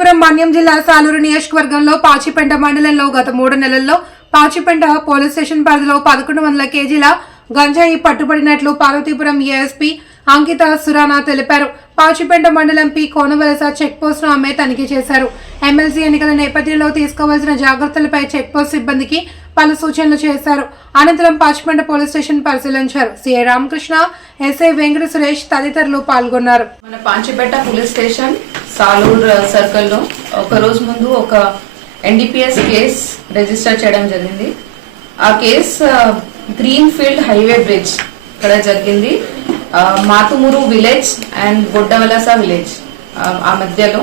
పార్వతీపురం మన్యం జిల్లా సాలూరు నియోజకవర్గంలో పాచిపెంట మండలంలో గత 3 నెలల్లో పాచిపెంట పోలీస్ స్టేషన్ పరిధిలో 1100 కేజీల గంజాయి పట్టుబడినట్లు పార్వతీపురం ఏఎస్పీ అంకిత సురానా తెలిపారు. పాచిపెంట మండలం పి కోనవలస చెక్ పోస్ట్ ను ఆమె తనిఖీ చేశారు. ఎమ్మెల్సీ ఎన్నికల నేపథ్యంలో తీసుకోవాల్సిన జాగ్రత్తలపై చెక్ పోస్ట్ సిబ్బందికి పలు సూచనలు చేశారు. అనంతరం పాచిపెంట పోలీస్ స్టేషన్ పరిశీలించారు. సిఐ రామకృష్ణ, ఎస్ఐ వెంకట సురేష్ తదితరులు పాల్గొన్నారు. మన పాచిపెంట పోలీస్ స్టేషన్ సాలూర్ సర్కిల్ లో ఒక రోజు ముందు ఒక ఎన్డీపీఎస్ కేస్ రిజిస్టర్ చేయడం జరిగింది. ఆ case green field highway bridge ఇక్కడ జరిగింది. మాతుమూరు విలేజ్ అండ్ గొడ్డవలస విలేజ్ ఆ మధ్యలో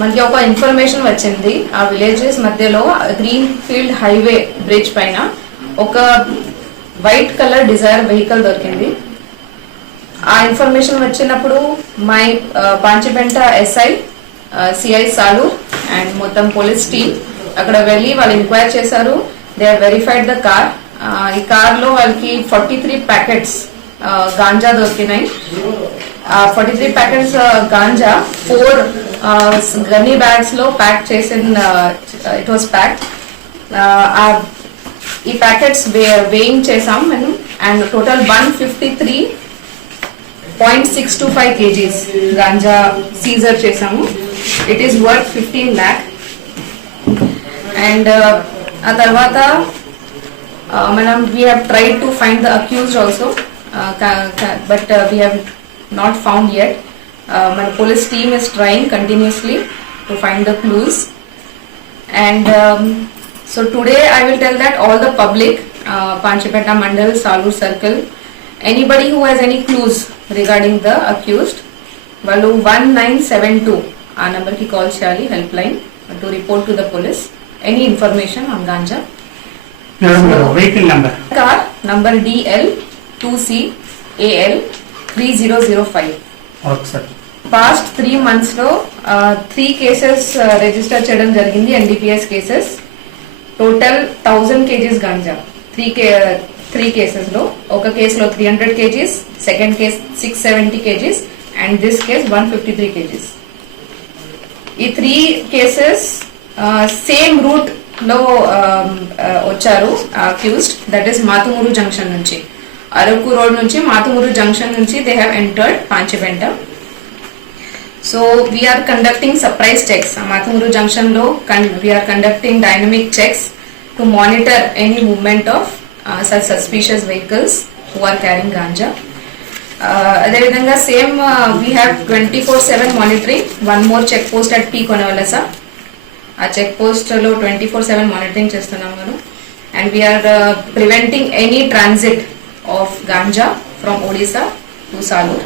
మనకి ఒక ఇన్ఫర్మేషన్ వచ్చింది. ఆ విలేజెస్ మధ్యలో గ్రీన్ ఫీల్డ్ హైవే బ్రిడ్జ్ పైన ఒక వైట్ కలర్ డిజైర్ వెహికల్ దొరికింది. ఆ ఇన్ఫర్మేషన్ వచ్చినప్పుడు my Pachipenta SI, CI Saluru and మొత్తం పోలీస్ టీమ్ అక్కడ వెళ్ళి వాళ్ళు ఎంక్వైరీ చేశారు. They are verified the car. ఈ కార్ లో వాళ్ళకి 43 ప్యాకెట్స్ గాంజా దొరికినాయి. 43 ప్యాకెట్స్ గాంజా 4 గన్నీ బ్యాగ్స్ లో ప్యాక్ చేసిన ఇట్ వాస్ ప్యాక్. ఈ ప్యాకెట్స్ వేయింగ్ చేసాం మనం and total 153.625 kgs ganja seizure చేసాము. It is worth 15 lakh. And ఆ తర్వాత మనం we have tried to find the accused also, but we have not found yet. My police team is trying continuously to find the clues. And so today I will tell that all the public, Panchipeta Mandal, Salur Circle, anybody who has any clues regarding the accused, vallu 1972 ఆ number ki call cheyali, helpline, to report to the police any information on ganja. Vehicle number? Car number DL 2CAL 3005. Okay, sir. Past 3 months లో 3 cases register చేయడం జరిగింది. NDPS cases total 1000 kgs ganja 3 cases లో. ఒక కేసులో 300 kgs, second case 670 kgs and this case 153 kgs. ఈ 3 cases same route లో వచ్చారు accused, that is Matumuru junction నుంచి, అరకు రోడ్ నుంచి మాతుమూరు జంక్షన్ నుంచి they have entered Pachipenta. So we are conducting surprise checks. Matumuru junction లో we are conducting dynamic checks to monitor any movement of such suspicious vehicles who are carrying ganja. అదేవిధంగా same we have 24/7 monitoring. One more check post at P Konavalasa. ఆ check post లో 24/7 monitoring చేస్తున్నాం మనం. And we are preventing any transit of ganja from Odisha to Salur.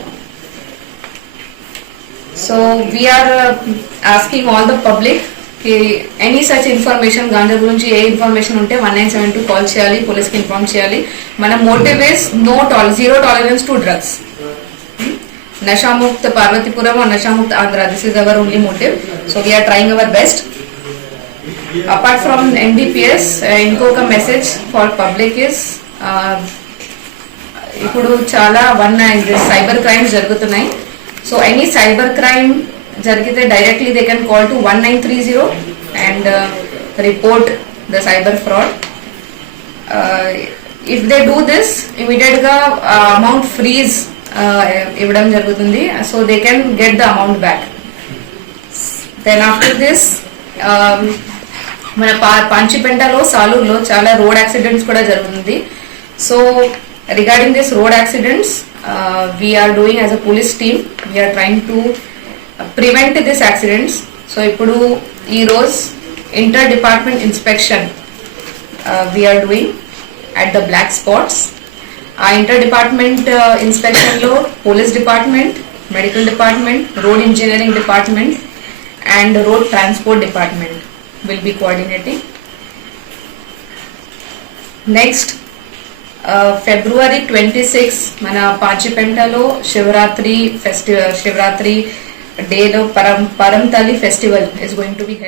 So we are asking all the public ki any such information ganja gurinchi ఏ information ఉంటే 1972 call చేయాలి, police కి inform చేయాలి. మన motive is zero tolerance to drugs. Nashamukt Parvathipuram or Nashamukt Andhra, this is our only motive. So we are trying our best. Apart from NDPS, ఇంకొక message for public is ఇప్పుడు చాలా cyber crimes జరుగుతున్నాయి. So any cyber crime జరిగితే directly they can call to 1930 and report the cyber fraud. If they do this immediate గా amount freeze ఇవ్వడం జరుగుతుంది. So they can get the amount back. Then after this మన పాచిపెంటలో, సాలూరులో చాలా road accidents కూడా జరుగుతుంది. సో regarding this road accidents, we are doing as a police team, we are trying to prevent these accidents. So ippudu ee roz inter department inspection we are doing at the black spots. Inter department inspection lo police department, medical department, road engineering department and road transport department will be coordinating. Next February 26 మన పాచిపెంటలో శివరాత్రి డే లో పరంతలి festival is going to be held.